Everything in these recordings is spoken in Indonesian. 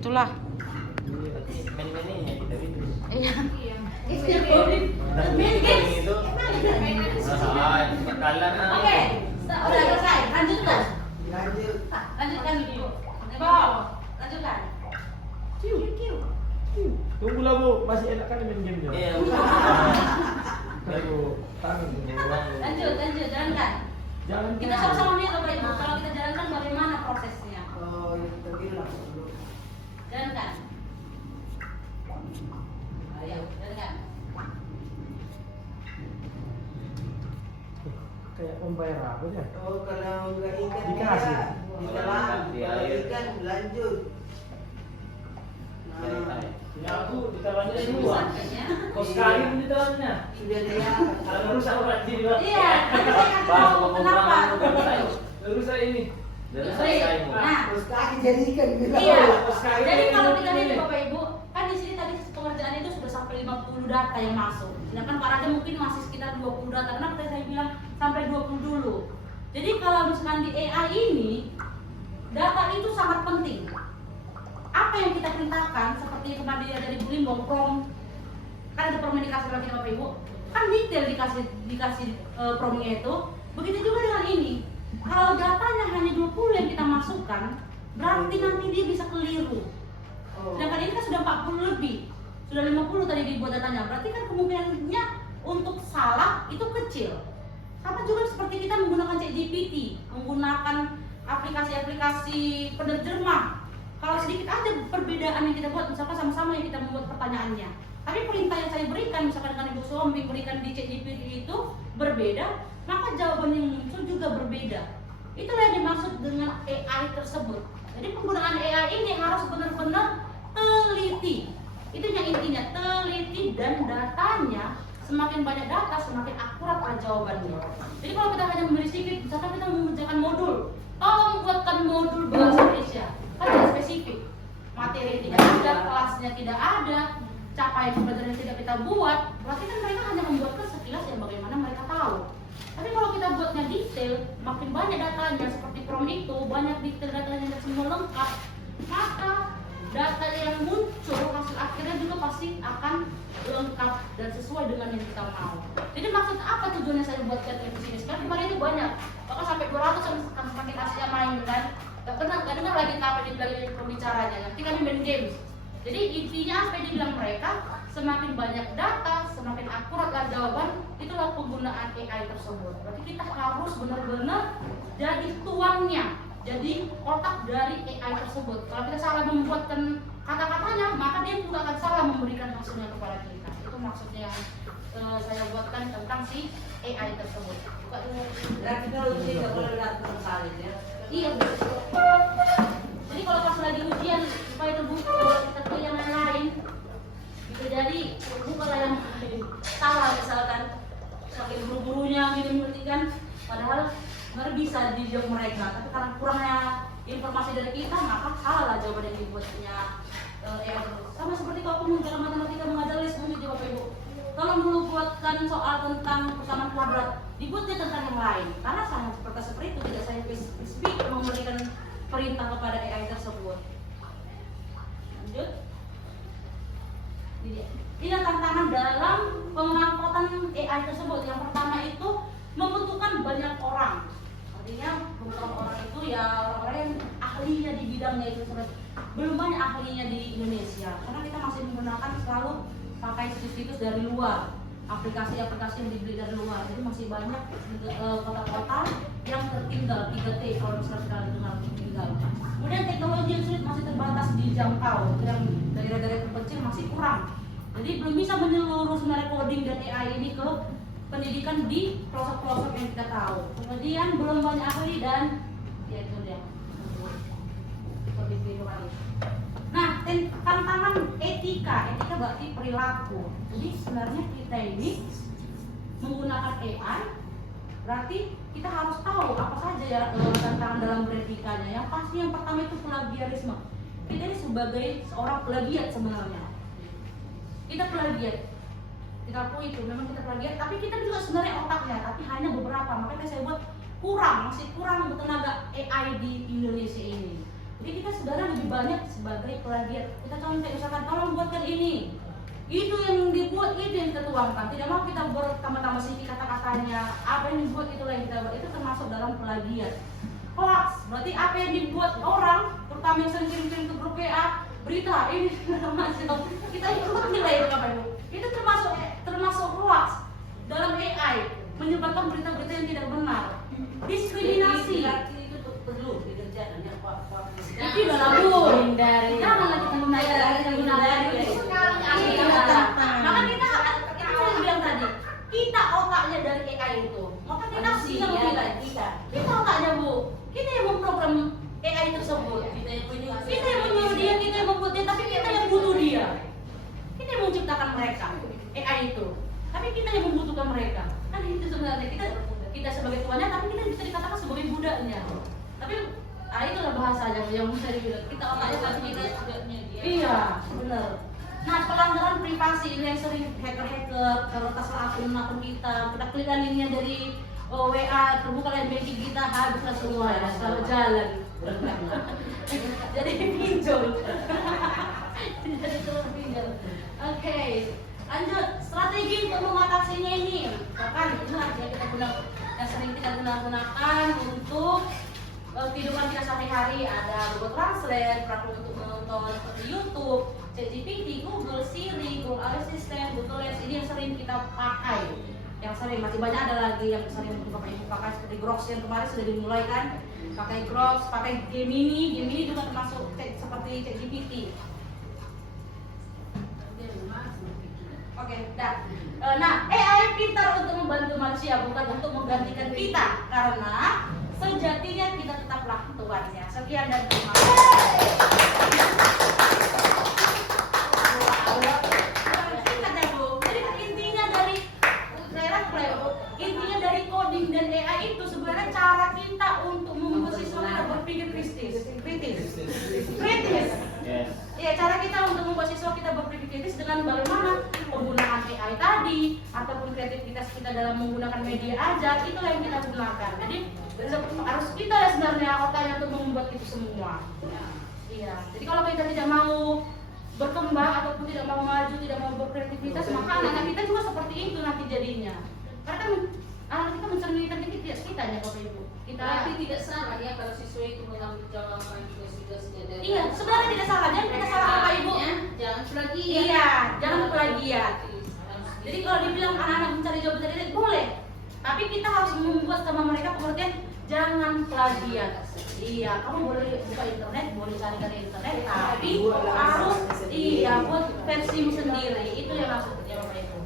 Itulah. Main-mainnya kita itu. Iya. Itu bakalan. Oke, udah selesai. Lanjutkan. Lanjutkan video. Bawa. Lanjutkan. Tunggulah Bu, masih enak kan main game nya. Iya. Baru tangan. Lanjut, jalankan. Jangan Kita sama-sama lihat Bapak Ibu, kalau kita jalankan bagaimana prosesnya. Oh, ya kita bilang dulu. Jalankan. Ayo, jalankan. Kayak membayar apa ya? Oh, kalau nggak ikan Dikasih. ya, ditelan. Di Kalau air. ikan lanjut. Dari Nah, air. Ya aku ditalannya Sudah dua. diusahakannya. Kau sekali pun ditalannya. sudah dia. Kalau rusak berarti juga. Iya, nanti saya kasih tahu kenapa. Rusak ini. Dari selesai. Nah, Terus kaki jadi ikan bilang. iya. Sekali Jadi ini kalau kita ini. lihat Bapak Ibu, kan di sini tadi pengerjaan itu sudah sampai 50 data yang masuk. Sedangkan Pak Raja mungkin masih sekitar 20 data. Kenapa tadi saya bilang sampai 20 dulu? Jadi kalau misalkan di AI ini, data itu sangat penting. Apa yang kita perintahkan seperti kemarin dari Bu Limbong prompt, kan ada prompt yang dikasih lagi Bapak Ibu, kan detail dikasih promptnya itu. Begitu juga dengan ini. Kalau datanya hanya 20 yang kita masukkan, berarti nanti dia bisa keliru. Oh. Sedangkan ini kan sudah 40 lebih, sudah 50 tadi dibuat datanya. Berarti kan kemungkinannya untuk salah itu kecil. Sama juga seperti kita menggunakan ChatGPT, menggunakan aplikasi-aplikasi penerjemah. Kalau sedikit aja perbedaan yang kita buat, misalkan sama-sama yang kita membuat pertanyaannya, tapi perintah yang saya berikan, misalkan dengan Ibu Suami berikan di ChatGPT itu berbeda, maka jawaban yang muncul juga berbeda. Itulah yang dimaksud dengan AI tersebut. Jadi penggunaan AI ini harus benar-benar teliti. Itu yang intinya, teliti dan datanya. Semakin banyak data, semakin akuratlah jawabannya. Jadi kalau kita hanya memberi sedikit, misalkan kita mengerjakan modul, tolong buatkan modul bahasa Indonesia, kan tidak spesifik. Materi tidak ada, kelasnya tidak ada, capaian pembelajaran tidak kita buat, berarti kan mereka hanya membuatkan sekilas yang bagaimana mereka tahu. Tapi kalau kita buatnya detail, makin banyak datanya seperti prompt itu, banyak detail datanya dan semua lengkap, maka data yang muncul hasil akhirnya juga pasti akan lengkap dan sesuai dengan yang kita mau. Jadi maksud apa tujuannya saya buatkan di sini? Sekarang kemarin itu banyak, bahkan sampai 200 yang semakin Asia main kan. Gak dengar lagi apa yang dibilang pembicaranya, nanti kami main games. Jadi intinya apa yang dibilang mereka, semakin banyak data, semakin akuratlah jawaban, itulah penggunaan AI tersebut. Berarti kita harus benar-benar jadi tuangnya, jadi otak dari AI tersebut. Kalau kita salah membuatkan kata-katanya, maka dia juga akan salah memberikan hasilnya kepada kita. Itu maksudnya yang saya buatkan tentang si AI tersebut. Buka dulu. Berarti kalau ujian nggak boleh datang salin ya. Iya betul. Jadi kalau pas lagi ujian supaya terbuka kita pilih yang lain, bisa jadi bukanlah yang salah misalkan saking buru-burunya gini ngerti kan, padahal sebenarnya bisa dijawab mereka, tapi karena kurangnya informasi dari kita maka salah jawaban yang dibuatnya. Sama seperti kalau mengajar matematika mengajar les mungkin Bapak Ibu. Kalau dulu buatkan soal tentang persamaan kuadrat, dibuatnya tentang yang lain. Karena sangat seperti itu, tidak saya spesifik memberikan perintah kepada AI tersebut. Lanjut. Ini tantangan dalam pemanfaatan AI tersebut. Yang pertama itu membutuhkan banyak orang. Artinya beberapa orang itu ya orang-orang yang ahlinya di bidangnya itu seperti belum banyak ahlinya di Indonesia. Karena kita masih menggunakan selalu pakai situs-situs dari luar, aplikasi-aplikasi yang dibeli dari luar. Jadi masih banyak kota-kota yang tertinggal 3T kalau misalnya kita dengar tertinggal. Kemudian teknologi yang sulit masih terbatas dijangkau, yang daerah-daerah terpencil masih kurang. Jadi belum bisa menyeluruh sebenarnya coding dan AI ini ke pendidikan di pelosok-pelosok yang kita tahu. Kemudian belum banyak ahli dan ya itu dia. Nah, tantangan etika berarti perilaku. Jadi sebenarnya kita ini menggunakan AI, berarti kita harus tahu apa saja ya tantangan dalam beretikanya. Yang pasti yang pertama itu plagiarisme. Kita ini sebagai seorang plagiat sebenarnya. Kita plagiat. Kita akui itu memang kita plagiat, tapi kita juga sebenarnya otaknya, tapi hanya beberapa. Makanya saya buat masih kurang tenaga AI di Indonesia ini. Jadi kita saudara lebih banyak sebagai plagiat. Kita contoh misalkan tolong buatkan ini. Itu yang dibuat, itu yang kita tuangkan. Tidak mau kita bertambah-tambah sedikit kata-katanya. Apa yang dibuat itulah yang kita buat. Itu termasuk dalam plagiat. Hoax berarti apa yang dibuat orang, terutama yang sering kirim-kirim ke grup WA, berita ini macam kita ikut nilai itu Bapak Ibu. Itu termasuk hoax dalam AI, menyebarkan berita-berita yang tidak benar. Diskriminasi. Itu perlu dikerjakan ya Pak. Itu dalam hindari. Jangan lagi menghindari. Maka kita yang bilang tadi, kita otaknya dari AI itu. Maka kita bisa menilai kita otaknya Bu. Kita yang memprogram AI tersebut. Kita yang menyuruh dia, kita yang membuat dia, tapi kita yang butuh dia. Kita yang menciptakan mereka, AI itu. Tapi kita yang membutuhkan mereka. Kan itu sebenarnya kita sebagai tuannya, tapi kita bisa dikatakan sebagai budaknya. Tapi itulah bahasanya yang bisa dibilang. Kita otaknya tapi kita budaknya dia. Iya, benar. Nah, pelanggaran privasi ini yang sering hacker-hacker terletaslah akun kita klik linknya dari WA, terbuka line banking kita, habislah semua ya, selalu jalan. Jadi pinjol. Jadi terus pinjol. Oke, lanjut. Strategi untuk mengatasinya ini, bahkan inilah yang kita gunakan, yang sering kita gunakan untuk kehidupan kita sehari-hari. Ada Google Translate, platform untuk menonton seperti YouTube, ChatGPT, Google, Siri, Google Assistant, Google Lens, ini yang sering kita pakai. Yang sering, masih banyak ada lagi yang sering Bapak Ibu pakai seperti Grok yang kemarin sudah dimulai kan. Pakai Grok, pakai Gemini juga termasuk seperti ChatGPT. Oke, dah. Nah, AI pintar untuk membantu manusia, bukan untuk menggantikan kita, karena sejatinya kita tetaplah tuannya. Sekian dan terima kasih. Intinya dari coding dan AI itu sebenarnya cara kita untuk membuat siswa kita berpikir kritis. Iya, cara kita untuk membuat siswa kita berpikir kritis dengan bagaimana penggunaan AI tadi ataupun kreativitas kita dalam menggunakan media ajar, itulah yang kita gunakan. Jadi harus kita ya sebenarnya otaknya untuk membuat itu semua. Iya. Jadi kalau kita tidak mau berkembang ataupun tidak mau maju, tidak mau berkreativitas, maka anak kita juga seperti itu nanti jadinya. Karena kan anak kita mencerminkan kita ya Bapak Ibu. Tapi tidak salah ya kalau siswa itu mengambil jawaban juga sudah dari. Iya, sebenarnya tidak salah. Jangan kita salah Bapak Ibu. Jangan plagiat. Iya, jangan plagiat. Jadi kalau dibilang anak-anak mencari jawaban dari itu boleh, tapi kita harus membuat sama mereka pengertian jangan plagiat. Iya, kamu boleh buka internet, boleh cari dari internet, tapi harus buat versimu sendiri. Itu yang maksudnya Bapak Ibu.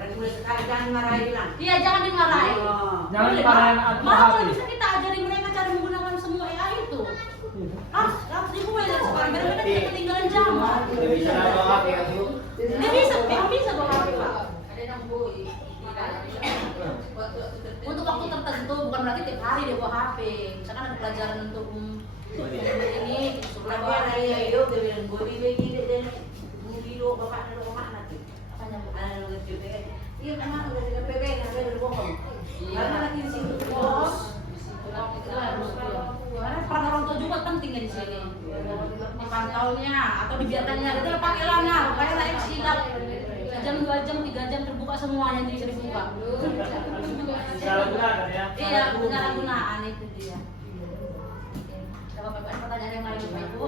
Mulai sekarang jangan marahin bilang. Iya, jangan dimarahin. Jangan dimarahin anak Malah kalau hati. bisa kita ajari mereka cara menggunakan semua AI itu. Harus dimulai dari sekarang. Biar mereka tidak ketinggalan zaman. Bisa bawa HP kan Bu? Dia bisa, memang bisa bawa HP Pak. Ada yang boleh. Untuk waktu tertentu, bukan berarti tiap hari dia bawa HP. Misalkan ada pelajaran untuk ini, sebelah bawa Bapak HP. ayah hidup dia bilang gue begini dan video bapak ada rumah nanti. Apanya Bu? Ada lucu deh. Iya memang udah tidak PB nanti ada bohong. Karena lagi di situ Bos. terus. Itu harus dia. Karena peran orang tua juga penting ya di sini. Dipantaunya atau dibiarkannya itu pakai lana, pakai lain silap. Sejam, 2 jam, 3 jam terbuka semuanya bisa dibuka. Salah gunakan ya. Iya, penyalahgunaan itu dia. Coba Bapak pertanyaan yang lain Bapak Ibu.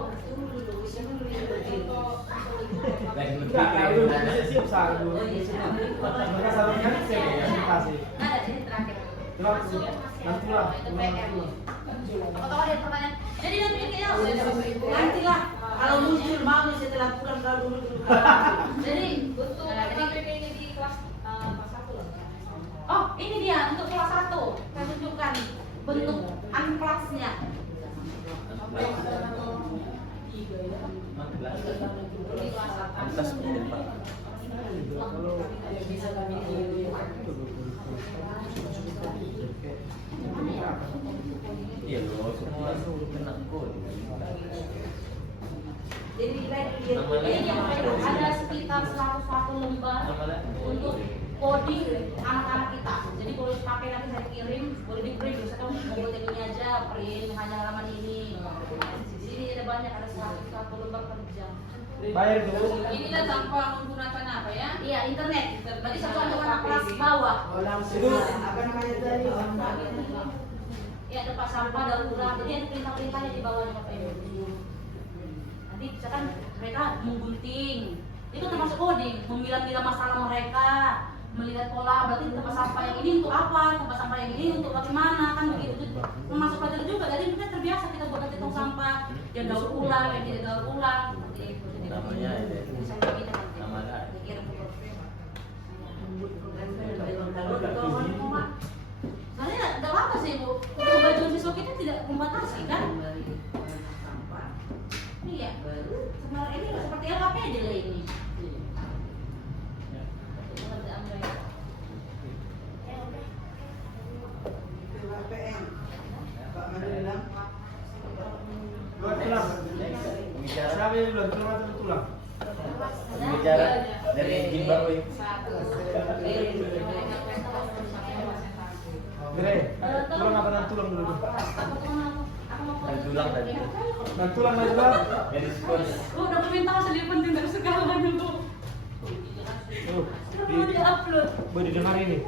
Enggak, kalau udah siap saya dulu. Mereka sabarnya saya kasih kasih. Nah, ada sini terakhir. Nanti lah. Itu PR. Apakah ada pertanyaan? Jadi nanti ya Nanti lah kalau muncul mau setelah pulang kalau dulu. Jadi Untuk KPP-nya di kelas 1 loh. oh, ini dia untuk kelas 1. Saya tunjukkan bentuk amplasnya. Iya loh, semua kena kod. Jadi Ini yang ada sekitar 101 lembar untuk coding anak-anak kita. Jadi boleh pakai nanti saya kirim, boleh di print. Misalkan mau buat yang ini aja, print hanya halaman ini. Jadi ada banyak, ada 101 lembar per jam. Bayar dulu. Inilah tanpa menggunakan apa ya? Iya, internet. Berarti satu anak kelas bawah. Itu apa namanya tadi? Ya, tempat sampah daur ulang. Jadi ada perintah-perintahnya di bawahnya Bapak Ibu. Nanti misalkan mereka menggunting, itu termasuk coding, memilah-milah masalah mereka, melihat pola. Berarti tempat sampah yang ini untuk apa, tempat sampah yang ini untuk bagaimana, kan begitu. Termasuk pelajaran juga. Jadi kita terbiasa kita buat nanti tong sampah yang daur ulang, yang tidak daur ulang. Seperti itu. Jadi Namanya ada. sampai kita nanti. Namanya. Kirim ke Nama Sebenarnya tidak apa sih Bu, kemajuan siswa kita tidak membatasi kan? Iya. Sebenarnya ini nggak seperti LKPD lah ini. Pengerjaan mereka. PPN. Pak Madu bilang dua tulang. Siapa yang bilang tulang atau tulang? Bicara dari engine baru ini. Gere, tulang apa dan tulang dulu? Dan tulang tadi. Dan tulang lagi bang. Dari skor. Oh, dokumentasi lebih penting dari segalanya Bu. Tuh, Mau di-upload. boleh didengar ini.